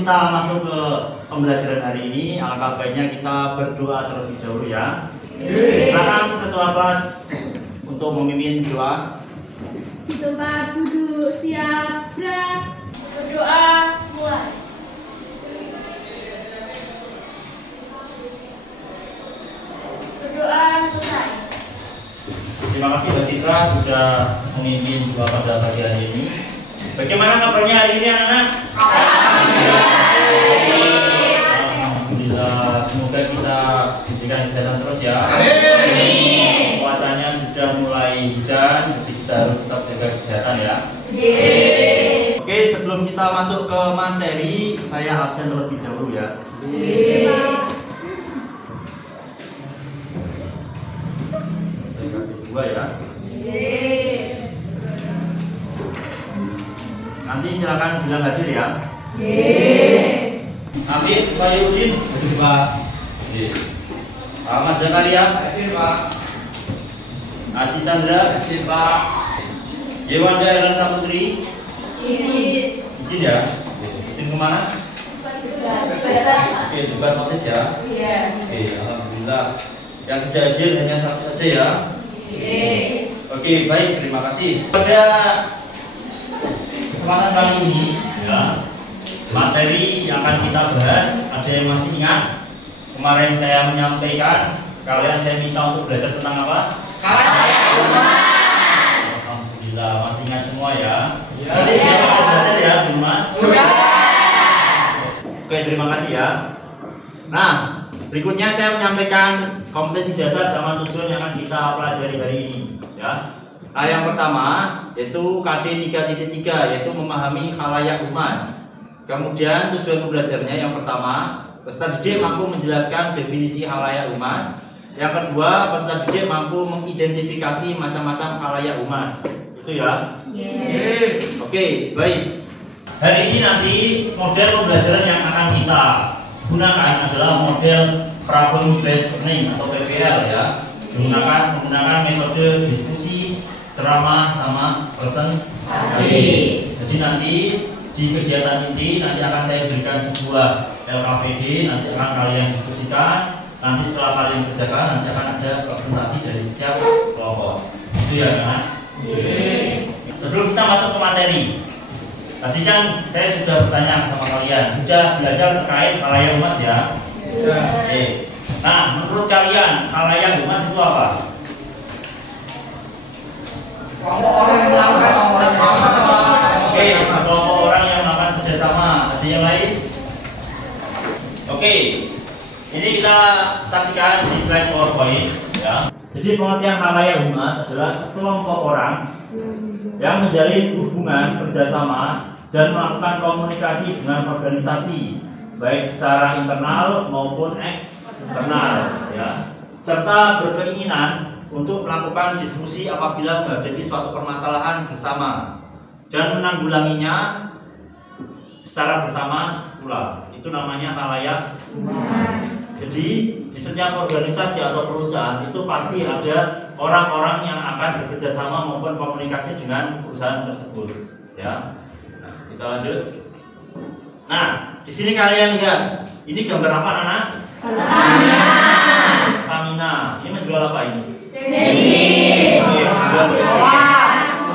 kita masuk ke pembelajaran hari ini, alangkah baiknya kita berdoa terlebih dahulu ya. Silakan ketua kelas untuk memimpin doa. Di tempat duduk siap, gerak. Berdoa mulai. Berdoa selesai. Terima kasih Mbak Citra sudah memimpin doa pada pagi hari ini. Bagaimana kabarnya hari ini anak-anak? Alhamdulillah, semoga kita diberikan kesehatan terus ya. Cuacanya sudah mulai hujan, jadi kita harus tetap jaga kesehatan ya. Oke, sebelum kita masuk ke materi, saya absen terlebih dahulu ya. Saya kasih dua ya. Nanti silakan bilang hadir ya. Habib Bayudin hadir Pak. Ahmad Zakaria hadir Pak. Aji Chandra hadir Pak. Yewanda Ellen Saputri izin ya. Izin kemana? Oke, debat proses ya. Oke, alhamdulillah. Yang tidak hadir hanya satu saja ya. Oke, baik, terima kasih. Pada kesempatan kali ini ya, materi yang akan kita bahas, ada yang masih ingat? Kemarin saya menyampaikan kalian saya minta untuk belajar tentang apa? Alhamdulillah masih ingat semua ya. Jadi siapa yang belajar ya, Mas? Oke, terima kasih ya. Nah, berikutnya saya menyampaikan kompetensi dasar sama tujuan yang akan kita pelajari hari ini ya. Nah, yang pertama yaitu KD 3.3 yaitu memahami khalayak humas. Kemudian tujuan pembelajarannya yang pertama, peserta didik mampu menjelaskan definisi khalayak humas. Yang kedua, peserta didik mampu mengidentifikasi macam-macam khalayak humas. Itu ya. Oke, baik. Hari ini nanti model pembelajaran yang akan kita gunakan adalah model problem based learning atau PBL ya. Menggunakan metode diskusi, ceramah sama presentasi. Jadi nanti di kegiatan ini nanti akan saya berikan sebuah LKPD, nanti akan kalian diskusikan. Nanti setelah kalian kerjakan nanti akan ada presentasi dari setiap kelompok. Itu ya kan? Sebelum kita masuk ke materi, tadi kan saya sudah bertanya sama kalian, sudah belajar terkait khalayak humas ya? Oke. Nah, menurut kalian khalayak humas itu apa? Oke, sekelompok orang yang melakukan kerjasama. Ada yang lain? Oke, ini kita saksikan di slide PowerPoint ya. Jadi pengertian khalayak humas adalah sekelompok orang yang menjalin hubungan kerjasama dan melakukan komunikasi dengan organisasi baik secara internal maupun eksternal ya, serta berkeinginan untuk melakukan diskusi apabila menghadapi suatu permasalahan bersama dan menanggulanginya secara bersama pula. Itu namanya khalayak humas. Jadi di setiap organisasi atau perusahaan itu pasti ada orang-orang yang akan bekerja sama maupun komunikasi dengan perusahaan tersebut ya. Nah, kita lanjut. Nah, di sini kalian lihat, ini gambar apa anak? Pertamina. Ini menjual apa ini? Bensin. Oke,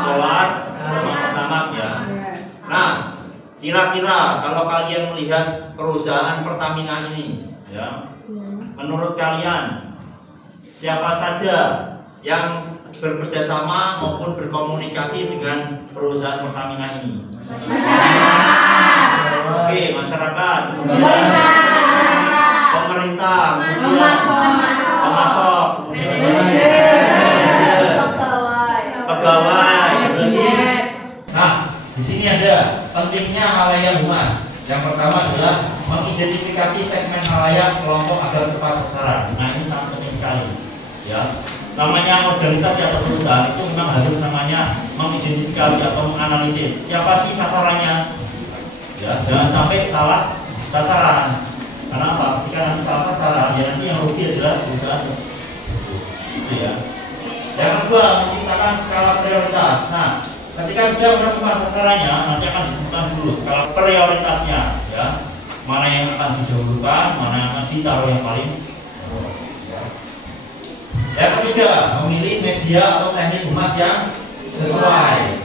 solar sama pertamax ya. Nah, kira-kira kalau kalian melihat perusahaan Pertamina ini ya, menurut kalian siapa saja yang bekerja sama maupun berkomunikasi dengan perusahaan Pertamina ini? Oke, masyarakat, pemerintah, pemasok, pegawai. Nah, di sini ada pentingnya khalayak humas. Yang pertama adalah mengidentifikasi segmen khalayak kelompok agar tepat sasaran. Nah, ini sangat penting sekali ya. Namanya organisasi atau perusahaan itu memang harus namanya mengidentifikasi atau menganalisis siapa sih sasarannya ya, jangan sampai salah sasaran. Karena apa? Ketika nanti salah sasaran ya nanti yang rugi adalah perusahaan itu ya. Yang kedua, menciptakan skala prioritas. Nah, ketika sudah menemukan sasarannya nanti akan ditentukan dulu skala prioritasnya ya. mana yang akan didahulukan, mana yang akan ditaruh yang paling bawah. Yang ketiga, memilih media atau teknik humas yang sesuai.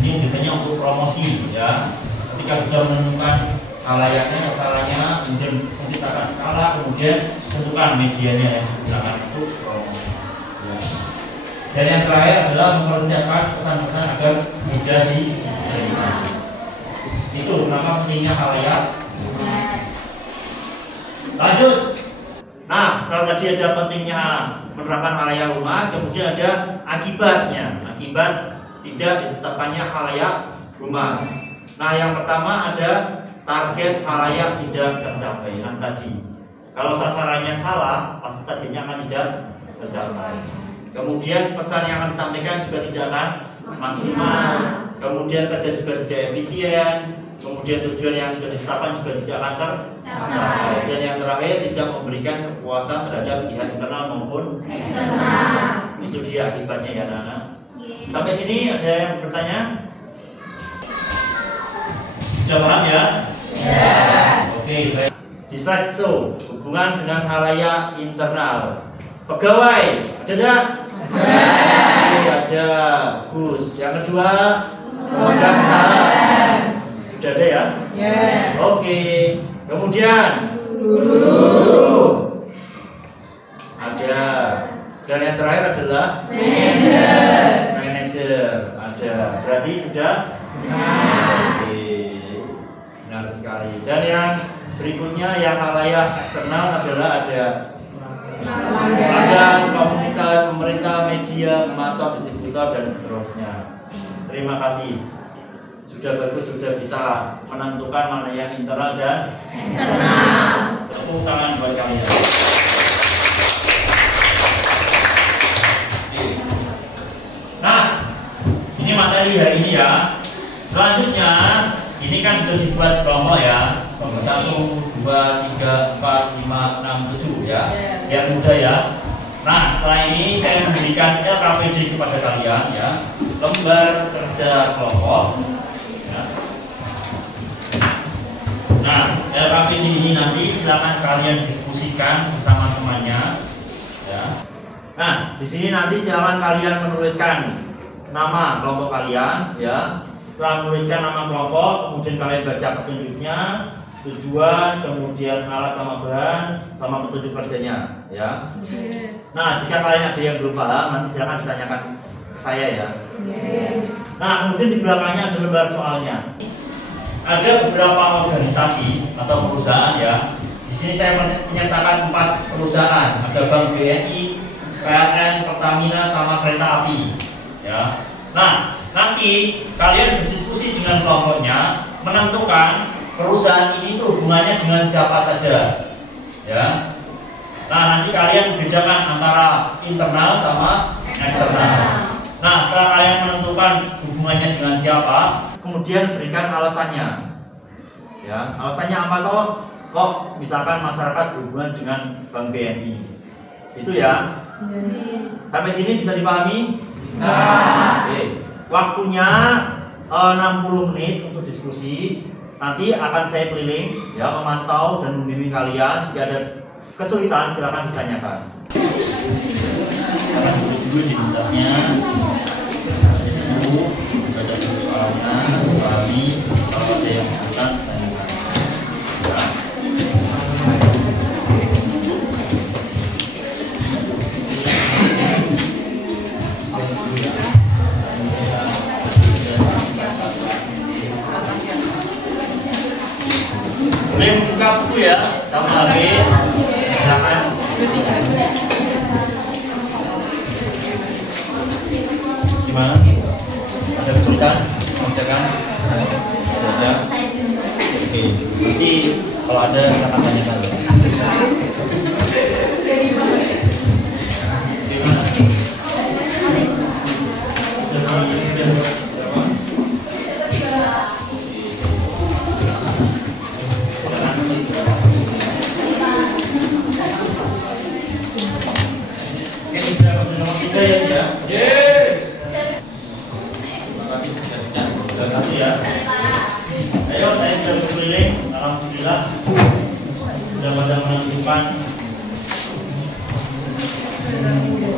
Ini biasanya untuk promosi ya. Ketika sudah menemukan halayaknya, sasarannya, kemudian menciptakan skala, kemudian tentukan medianya yang digunakan untuk promosi. Ya. Dan yang terakhir adalah mempersiapkan pesan-pesan agar mudah diterima. Itu kenapa pentingnya halayak. Lanjut. Nah, setelah tadi ada pentingnya menerapkan halayak humas, kemudian ada akibatnya. Akibat tidak ditetapkannya halayak humas. Nah, yang pertama ada target halayak tidak tercapai. Yang tadi, kalau sasarannya salah, pasti targetnya akan tidak tercapai. Kemudian pesan yang akan disampaikan juga tidak akan maksimal. Kemudian kerja juga tidak efisien. Kemudian tujuan yang sudah ditetapkan juga tidak akan tercapai. Dan yang terakhir tidak memberikan kepuasan terhadap pihak internal maupun eksternal. Itu dia akibatnya ya anak-anak. Sampai sini ada yang bertanya? Sudah paham ya? Oke, baik. Di slide show hubungan dengan halayak internal. Pegawai, ada enggak? Ada. Bagus. Yang kedua, pemegang saham. Sudah ada ya? Oke. Kemudian guru. Ada. Dan yang terakhir adalah manajer. Ada. Berarti sudah? Oke. Benar sekali. Dan yang berikutnya yang halayak eksternal adalah ada pelanggan, komunitas, pemerintah, media, pemasok, distributor dan seterusnya. Terima kasih. Sudah bagus, sudah bisa menentukan mana yang internal dan eksternal. Tepuk tangan buat kalian. Nah, ini materi hari ini ya. Selanjutnya, ini kan sudah dibuat kelompok ya. Kelompok 1, 2, 3, 4, 5, 6, 7 ya. Yang mudah ya. Nah, setelah ini saya memberikan LKPD kepada kalian ya. Lembar kerja kelompok. Ya. Nah, LKPD ini nanti silakan kalian diskusikan bersama temannya. Ya. Nah, di sini nanti silakan kalian menuliskan nama kelompok kalian ya. Setelah menuliskan nama kelompok, kemudian kalian baca petunjuknya, tujuan, kemudian alat sama bahan, sama petunjuk kerjanya, ya. Nah, jika kalian ada yang belum paham, nanti silakan ditanyakan ke saya ya. Nah, kemudian di belakangnya ada lembar soalnya. Ada beberapa organisasi atau perusahaan ya. Di sini saya menyertakan 4 perusahaan. Ada Bank BNI, PLN, Pertamina, sama kereta api, ya. Nah, nanti kalian berdiskusi dengan kelompoknya, menentukan perusahaan ini tuh hubungannya dengan siapa saja, ya. Nah, nanti kalian bedakan antara internal sama eksternal. Nah, setelah kalian menentukan hubungannya dengan siapa, kemudian berikan alasannya, ya. Alasannya apa toh? Kok misalkan masyarakat berhubungan dengan Bank BNI, itu ya. Sampai sini bisa dipahami? Oke. Waktunya 60 menit untuk diskusi. Nanti akan saya keliling ya, memantau dan membimbing kalian. Jika ada kesulitan silakan ditanyakan. Silakan dulu di tuntasnya. Dulu baca dulu soalnya, pahami. Kalau ada yang kesulitan tanyakan. Ya. Boleh membuka buku ya, sama HP. Silakan. Gimana? Ada kesulitan? Mengerjakan? Ada. Oke. Nanti kalau ada silakan tanyakan. Gimana? Terima kasih ya. Ayo saya sudah berkeliling, alhamdulillah menentukan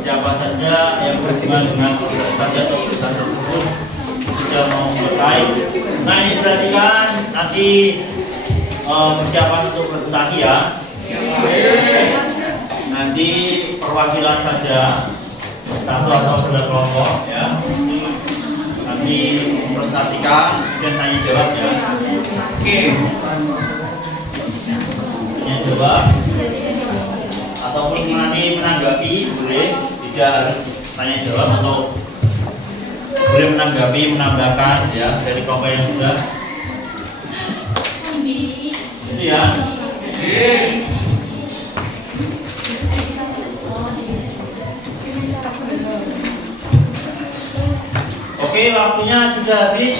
siapa saja yang berhubungan dengan saja atau perusahaan tersebut sudah mau selesai. Nah, ini perhatikan nanti persiapan untuk presentasi ya. Nanti perwakilan saja satu atau dua kelompok ya. Nanti presentasikan dan tanya jawab ya. Oke. Tanya jawab ataupun nanti menanggapi boleh, tidak harus tanya jawab atau boleh menanggapi, menambahkan ya dari kelompok yang sudah. Itu ya. Oke, waktunya sudah habis.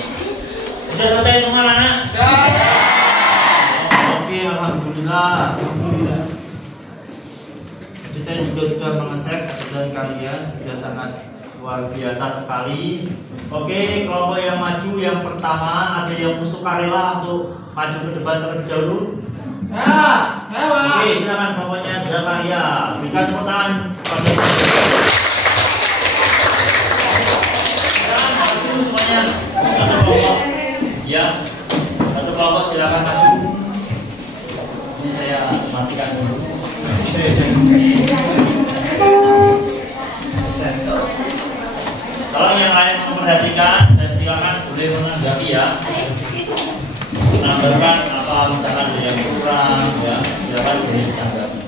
Sudah selesai semua anak? Sudah. Oke, alhamdulillah. Jadi saya juga sudah mengecek dan kalian sudah sangat luar biasa sekali. Oke, kelompok yang maju yang pertama ada yang sukarela untuk maju ke depan terlebih dahulu. Saya Pak. Oke, silakan kelompoknya Zakaria. Berikan tepuk tangan pada semuanya. Satu kelompok ya, satu kelompok silakan maju. Ini saya matikan dulu. Tolong yang lain memperhatikan dan silakan boleh menanggapi ya. Menambahkan apa misalkan ada yang kurang ya, silakan boleh menanggapi.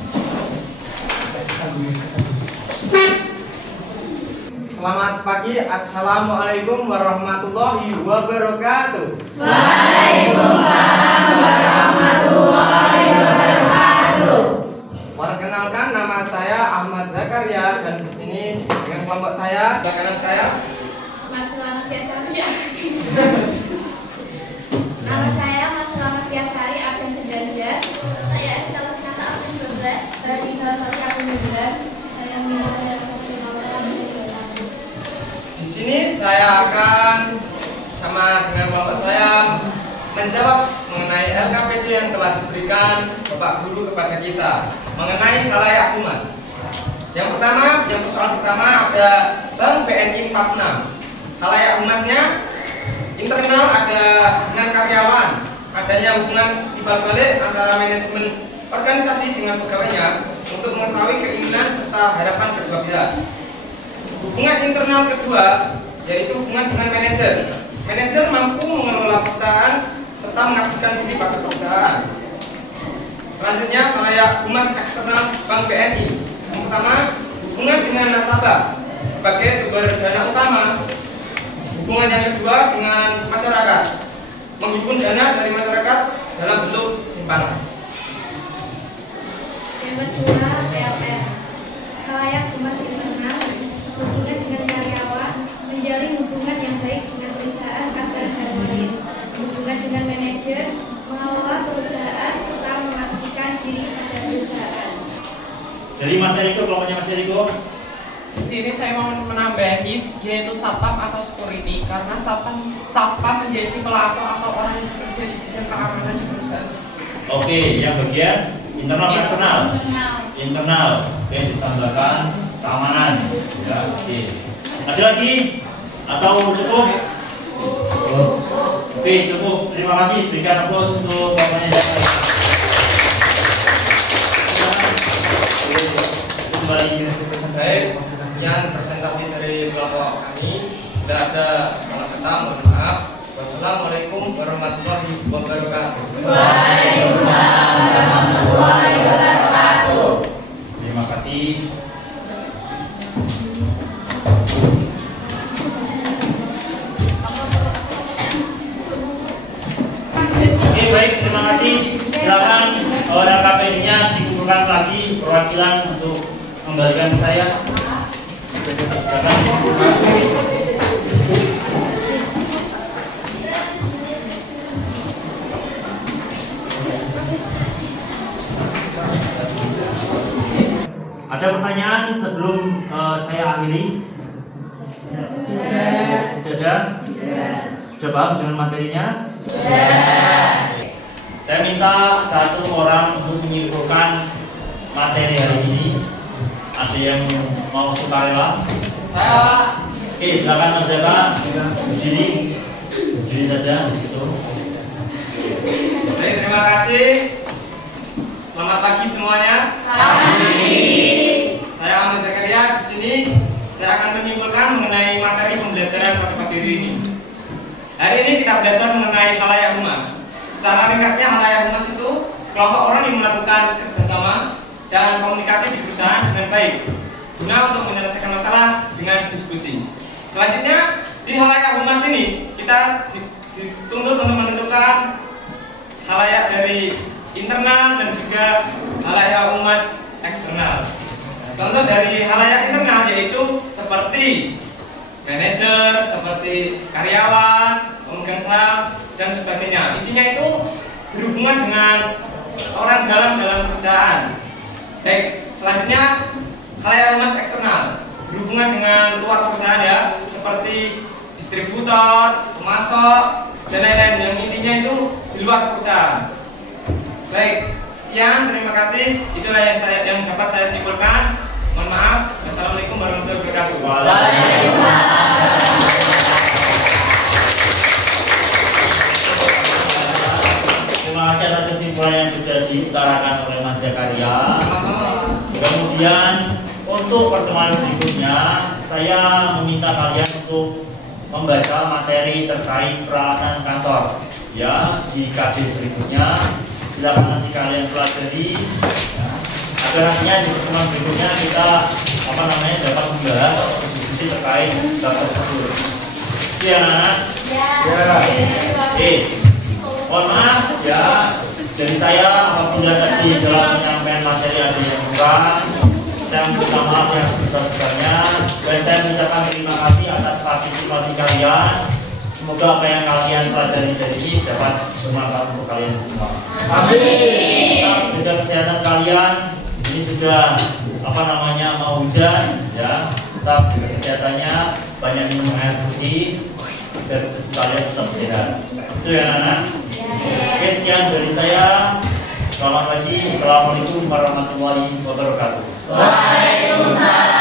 Selamat pagi, assalamualaikum warahmatullahi wabarakatuh. Waalaikumsalam warahmatullahi wabarakatuh. Perkenalkan, nama saya Ahmad Zakaria dan di sini dengan kelompok saya, kanan saya. Masalah biasa ya. Nama saya Mas Selamat Biasari, absen 19. Saya Ella Finata, absen 12. Saya bisa satu absen 12. Saya mengenal Di sini saya akan sama dengan kelompok saya menjawab mengenai LKPD yang telah diberikan Bapak Guru kepada kita mengenai khalayak humas. Yang persoalan pertama ada Bank BNI 46. Khalayak humasnya internal ada dengan karyawan, adanya hubungan timbal balik antara manajemen organisasi dengan pegawainya untuk mengetahui keinginan serta harapan kedua pihak. Hubungan internal kedua yaitu hubungan dengan manajer. Manajer mampu mengelola perusahaan serta mengabdikan diri pada perusahaan. Selanjutnya, khalayak humas eksternal Bank BNI. Yang pertama, hubungan dengan nasabah sebagai sumber dana utama. Hubungan yang kedua dengan masyarakat, menghimpun dana dari masyarakat dalam bentuk simpanan. yang kedua PLN. Khalayak humas internal, hubungan dengan karyawan, menjalin hubungan yang baik dengan perusahaan agar harmonis. Hubungan dengan manajer, mengelola perusahaan serta mengabdikan diri pada perusahaan. Jadi Mas Eriko, kelompoknya Mas Eriko. Di sini saya mau menambahi yaitu satpam atau security karena satpam menjadi pelaku atau orang yang bekerja di bidang keamanan di perusahaan. Oke, yang bagian internal eksternal. Internal. Oke, ditambahkan keamanan. Ya, oke. Ada lagi atau cukup? Oke, cukup. Terima kasih. Berikan aplaus untuk kelompoknya. Kembali. Baik, sekian presentasi dari kelompok kami. Tidak ada salah kata, mohon maaf. Wassalamualaikum warahmatullahi wabarakatuh. Waalaikumsalam warahmatullahi wabarakatuh. Terima kasih. Oke, baik, terima kasih. Silakan LKPD-nya dikumpulkan lagi perwakilan untuk kembalikan ke saya. Ada pertanyaan sebelum saya akhiri? Sudah ada? Sudah paham dengan materinya? Saya minta satu orang untuk menyimpulkan materi hari ini. Ada yang mau sukarela? Saya. Oke, silakan Mas Jaka. Berdiri saja di situ. Baik, terima kasih. Selamat pagi semuanya. Saya Ahmad Zakaria. Di sini saya akan menyimpulkan mengenai materi pembelajaran pada pagi ini. Hari ini kita belajar mengenai khalayak humas. Secara ringkasnya, khalayak humas itu sekelompok orang yang melakukan kerjasama dan komunikasi di perusahaan dengan baik guna untuk menyelesaikan masalah dengan diskusi. Selanjutnya, di khalayak humas ini kita dituntut untuk menentukan khalayak dari internal dan juga khalayak humas eksternal. Contoh dari khalayak internal yaitu seperti manajer, seperti karyawan, pemegang saham, dan sebagainya. Intinya itu berhubungan dengan orang dalam perusahaan. Baik, selanjutnya khalayak humas eksternal berhubungan dengan luar perusahaan ya, seperti distributor, pemasok, dan lain-lain. Yang intinya itu di luar perusahaan. Baik, sekian, terima kasih. Itulah yang dapat saya simpulkan. Mohon maaf. Wassalamualaikum warahmatullahi wabarakatuh. Terima kasih atas kesimpulan yang sudah diutarakan oleh Mas Zakaria. Kemudian untuk pertemuan berikutnya, saya meminta kalian untuk membaca materi terkait peralatan kantor. Ya, di KD berikutnya, silakan nanti kalian pelajari. Ya, agar nantinya di pertemuan berikutnya kita dapat membahas diskusi terkait data tersebut. Iya, anak? Mohon maaf ya, dari saya apabila tadi dalam menyampaikan materi ada yang kurang, saya minta maaf yang sebesar-besarnya, dan saya mengucapkan terima kasih atas partisipasi kalian. Semoga apa yang kalian pelajari dari ini dapat bermanfaat untuk kalian semua. Amin. Jaga kesehatan kalian. Ini sudah mau hujan ya. Tetap jaga kesehatannya, banyak minum air putih agar kalian tetap sehat. Itu ya anak. Oke, sekian dari saya. Selamat pagi. Assalamualaikum warahmatullahi wabarakatuh. Waalaikumsalam.